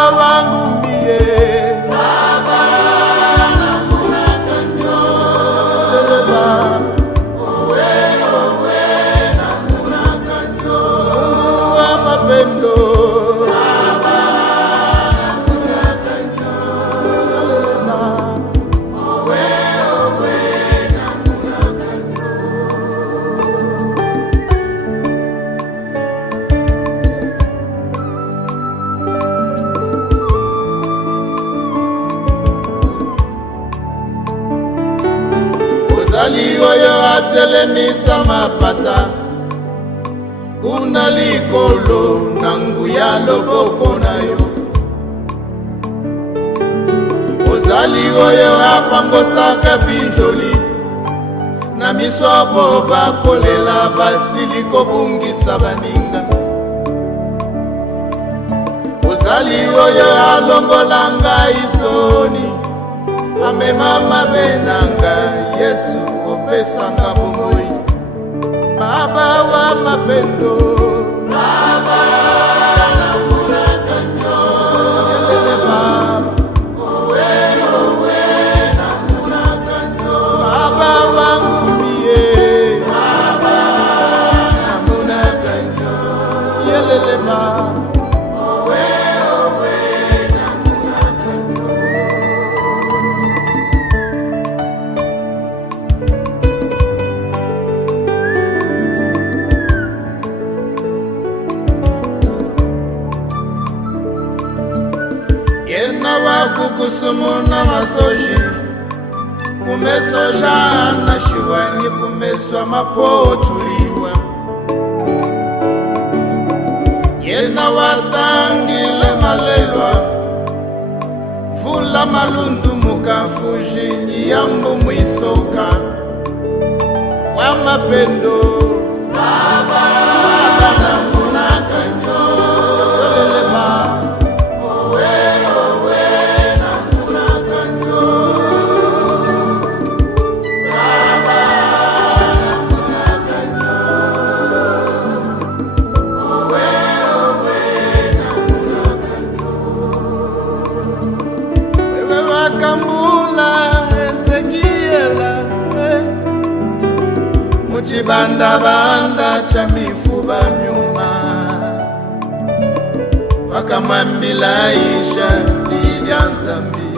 Baba wangu mie, Baba namuna kanyo, Baba owe namuna kanyo, Mungu wa mapendo, Baba namuna kanyo, owe namuna kanyo. Ozali oyo atelemisa mapata, kuna likolo na nguya loboko na yo. Ozali oyo apangosaka binjoli, na miso abo bakolela basili kobungisa baninga. Ozali oyo alongolanga isoni, amema mabe nanga, Yesu opesanga bomoi. Baba wa mapendo, Baba namuna kanyo, Yelele Baba, owe namuna kanyo, Baba wangu mie, Baba namuna kanyo, Yelele Baba, owe namuna kanyo. yena wakukusumu na masoji, kumesoja na shiwani, kumeswa mapotuliwa. Yena watangile malelwa, vula malundu mukafuji, nyiyambu mwisoka wa mapendo. Baba namuna kanyo, Yelele Baba, owe namuna kanyo, Baba namuna kanyo, owe namuna kanyo. wewe wakambula Ezekiela, muchibandabanda cha mifuba nyuma, wakamwambila Isha lilya nzambi,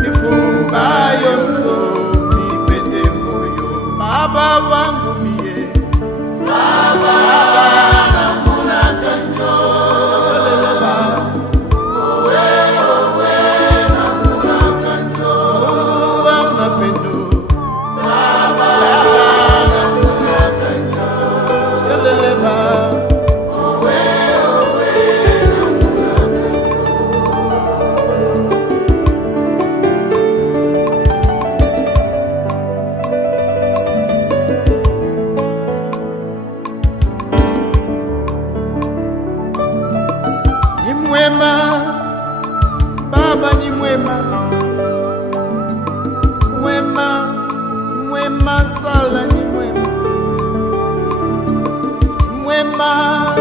mifuba yonso mipete moyo. Baba wangu mie, Baba namuna kanyo, Yelele Baba, owe namuna kanyo, Mungu wa mapendo, Baba namuna kanyo, Yelele Baba, owe namuna kanyo. ni mwema Baba, ni mwema, mwema, mwema sana, ni mwema, mwema